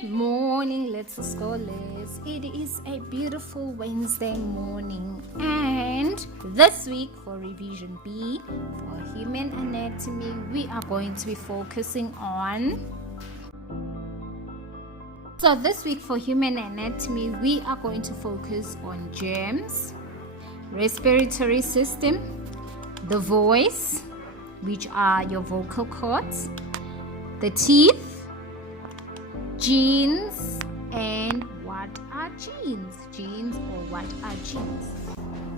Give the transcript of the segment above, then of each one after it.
Good morning, little scholars. It is a beautiful Wednesday morning, and this week for revision B for human anatomy, we are going to be focusing on. So this week for human anatomy, we are going to focus on germs, respiratory system, the voice, which are your vocal cords, the teeth, genes, and what are genes? Genes or what are genes?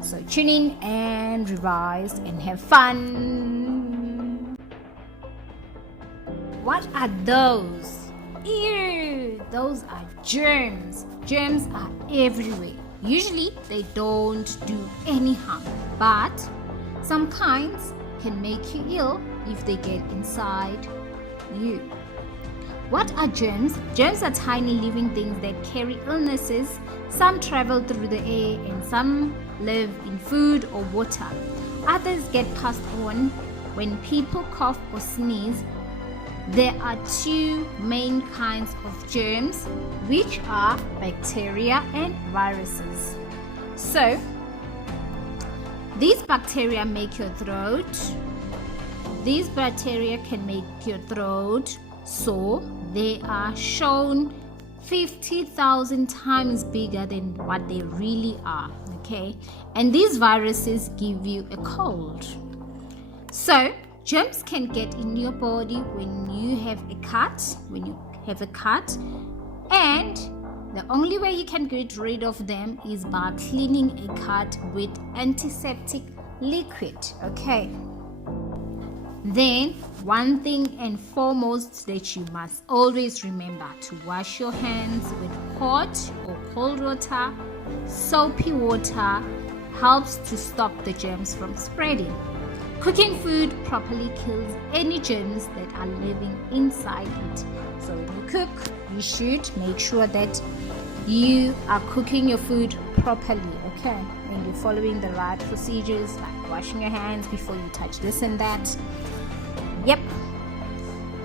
So tune in and revise and have fun. What are those? Ew, those are germs. Germs are everywhere. Usually they don't do any harm, but some kinds can make you ill if they get inside you. What are germs? Germs are tiny living things that carry illnesses. Some travel through the air and some live in food or water. Others get passed on when people cough or sneeze. There are two main kinds of germs, which are bacteria and viruses. So, these bacteria make your throat. These bacteria can make your throat sore. They are shown 50,000 times bigger than what they really are, okay? And these viruses give you a cold. So, germs can get in your body when you have a cut, and the only way you can get rid of them is by cleaning a cut with antiseptic liquid, okay? Then, one thing and foremost that you must always remember: to wash your hands with hot or cold water. Soapy water helps to stop the germs from spreading. Cooking food properly kills any germs that are living inside it. So when you cook, you should make sure that you are cooking your food properly, okay? And you're following the right procedures, like washing your hands before you touch this and that. Yep.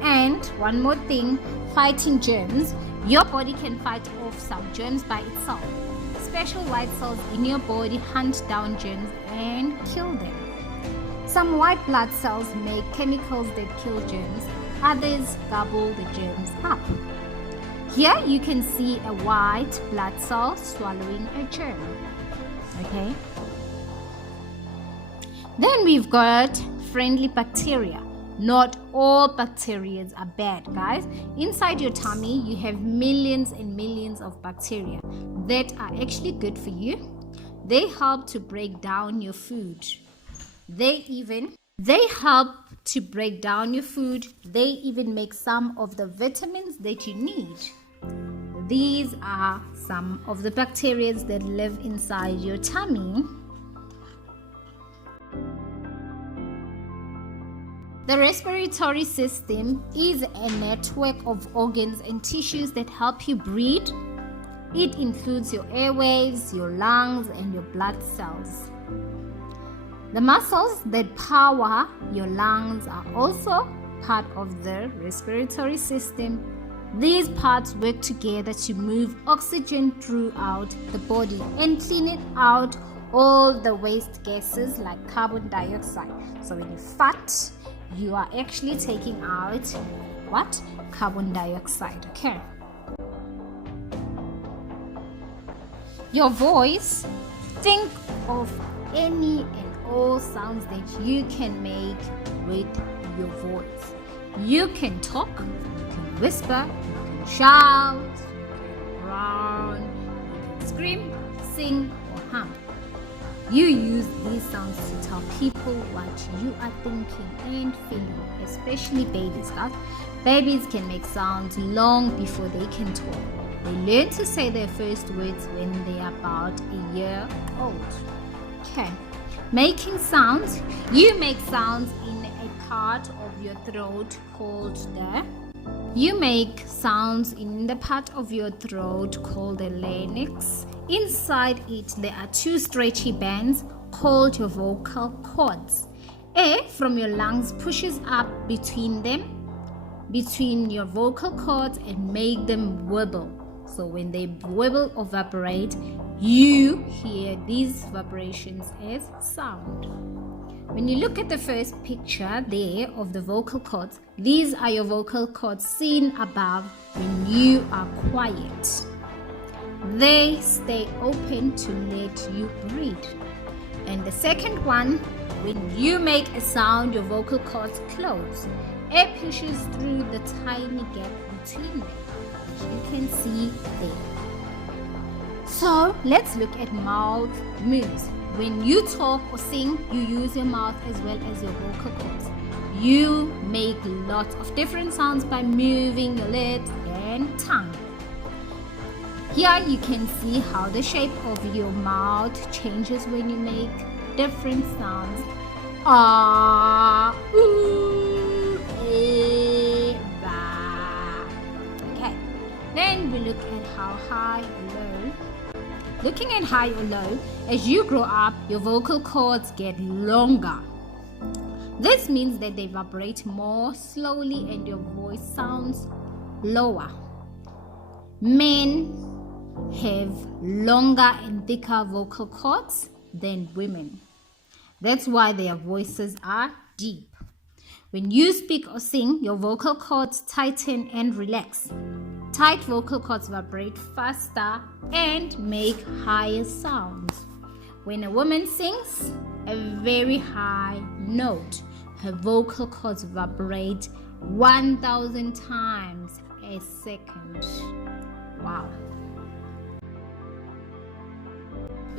And one more thing, fighting germs. Your body can fight off some germs by itself. Special white cells in your body hunt down germs and kill them. Some white blood cells make chemicals that kill germs. Others gobble the germs up. Here you can see a white blood cell swallowing a germ. Okay. Then we've got friendly bacteria. Not all bacteria are bad, guys. Inside your tummy, you have millions and millions of bacteria that are actually good for you. They help to break down your food. They help to break down your food. They even make some of the vitamins that you need. These are some of the bacteria that live inside your tummy. The respiratory system is a network of organs and tissues that help you breathe. It includes your airways, your lungs, and your blood cells. The muscles that power your lungs are also part of the respiratory system. These parts work together to move oxygen throughout the body and clean it out all the waste gases like carbon dioxide. So when you fart, you are actually taking out what? Carbon dioxide, okay? Your voice, think of any and all sounds that you can make with your voice. You can talk, you can whisper, you can shout, you can groan, you can scream, sing, or hum. You use these sounds to tell people what you are thinking and feeling, especially babies, guys. Babies can make sounds long before they can talk. They learn to say their first words when they are about a year old. Okay. Making sounds. You make sounds in a part of your throat called the larynx. Inside it, there are two stretchy bands called your vocal cords. Air from your lungs pushes up between them. between your vocal cords and make them wibble. So when they wibble or vibrate, you hear these vibrations as sound. When you look at the first picture there of the vocal cords, these are your vocal cords seen above when you are quiet. They stay open to let you breathe. And the second one, when you make a sound, your vocal cords close. Air pushes through the tiny gap between them, as you can see there. So let's look at mouth moves. When you talk or sing, you use your mouth as well as your vocal cords. You make lots of different sounds by moving your lips and tongue. Here you can see how the shape of your mouth changes when you make different sounds. Ah, ooh, eh, ba. Okay, then we look at how high or low. Looking at high or low, as you grow up, your vocal cords get longer. This means that they vibrate more slowly and your voice sounds lower. Men have longer and thicker vocal cords than women. That's why their voices are deep. When you speak or sing, your vocal cords tighten and relax. Tight vocal cords vibrate faster and make higher sounds. When a woman sings a very high note, her vocal cords vibrate 1,000 times a second. Wow.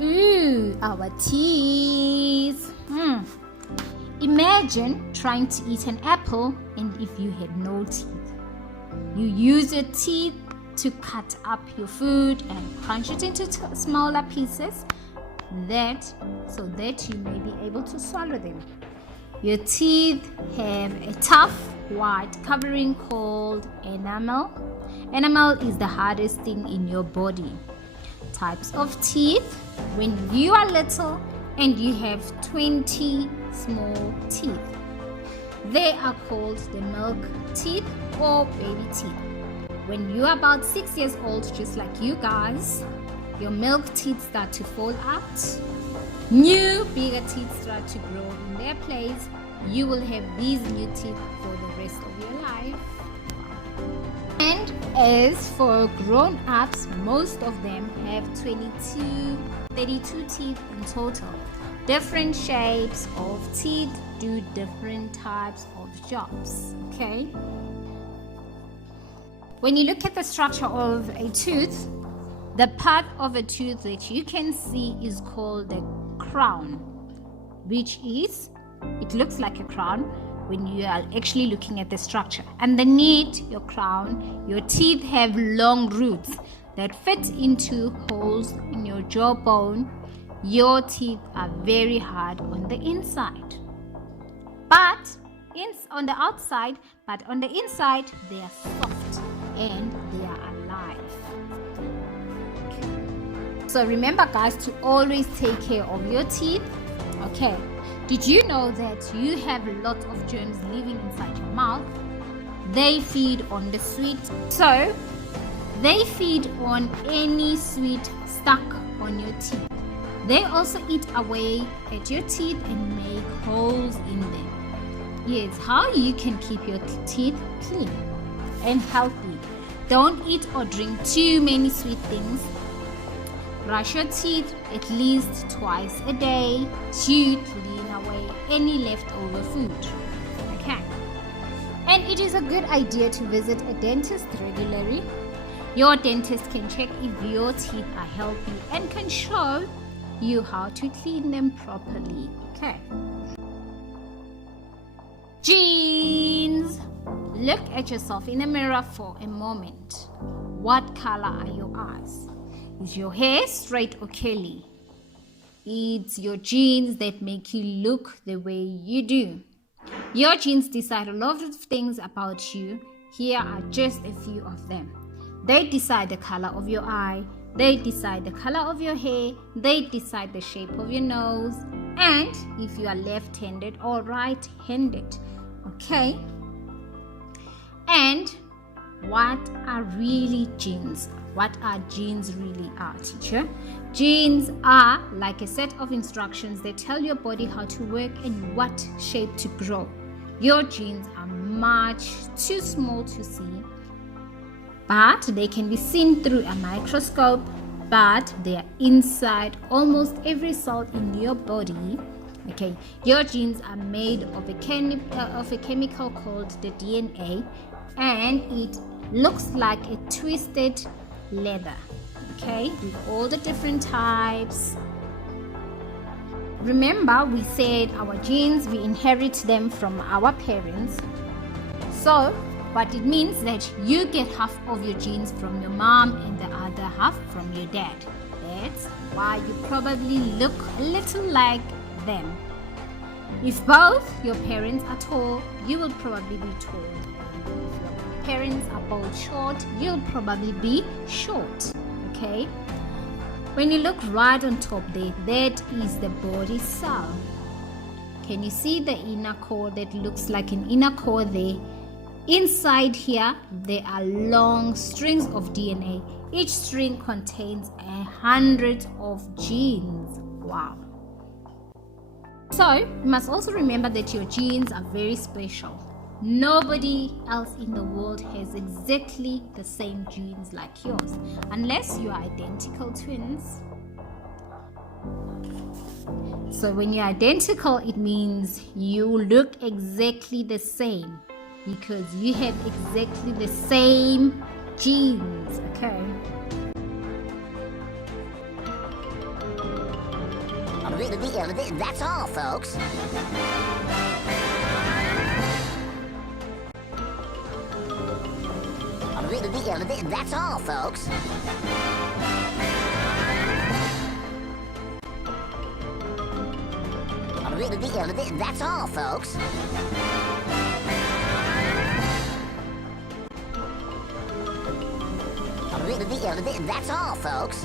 Ooh, our teeth. Imagine trying to eat an apple and if you had no teeth. You use your teeth to cut up your food and crunch it into smaller pieces so that you may be able to swallow them. Your teeth have a tough white covering called enamel. Enamel is the hardest thing in your body. Types of teeth: when you are little and you have 20 small teeth, they are called the milk teeth or baby teeth. When you are about 6 years old, just like you guys, your milk teeth start to fall out. New bigger teeth start to grow in their place. You will have these new teeth for the rest of your life. And as for grown-ups, most of them have 32 teeth in total. Different shapes of teeth do different types of jobs. Okay? When you look at the structure of a tooth, the part of a tooth that you can see is called the crown, which is, it looks like a crown when you are actually looking at the structure. Underneath your crown, your teeth have long roots that fit into holes in your jawbone. Your teeth are very hard on the inside, on the outside, but on the inside they are soft and they are alive. So remember, guys, to always take care of your teeth. Okay, did you know that you have a lot of germs living inside your mouth? They feed on the sweet, so they feed on any sweet stuck on your teeth. They also eat away at your teeth and make holes in them. Yes, how you can keep your teeth clean and healthy. Don't eat or drink too many sweet things. Brush your teeth at least twice a day to clean away any leftover food. Okay. And it is a good idea to visit a dentist regularly. Your dentist can check if your teeth are healthy and can show you how to clean them properly. Okay. Jeans. Look at yourself in the mirror for a moment. What color are your eyes? Is your hair straight or curly? It's your genes that make you look the way you do. Your genes decide a lot of things about you. Here are just a few of them. They decide the color of your eye. They decide the color of your hair. They decide the shape of your nose. And if you are left-handed or right-handed. Okay? And what are really genes? What are genes really are, teacher? Genes are like a set of instructions that tell your body how to work and what shape to grow. Your genes are much too small to see, but they can be seen through a microscope, but they are inside almost every cell in your body. Okay, your genes are made of a chemical called the DNA, and it looks like a twisted leather, okay, with all the different types. Remember, we said our genes, we inherit them from our parents. So what it means that you get half of your genes from your mom and the other half from your dad. That's why you probably look a little like them. If both your parents are tall, you will probably be tall. If your parents are both short, you'll probably be short. Okay? When you look right on top there, that is the body cell. Can you see the inner core that looks like an inner core there? Inside here, there are long strings of DNA. Each string contains 100 of genes. Wow. So, you must also remember that your genes are very special. Nobody else in the world has exactly the same genes like yours, unless you are identical twins. So when you're identical, it means you look exactly the same because you have exactly the same genes, okay? That's all, folks. That's all, folks. That's all, folks. That's all, folks.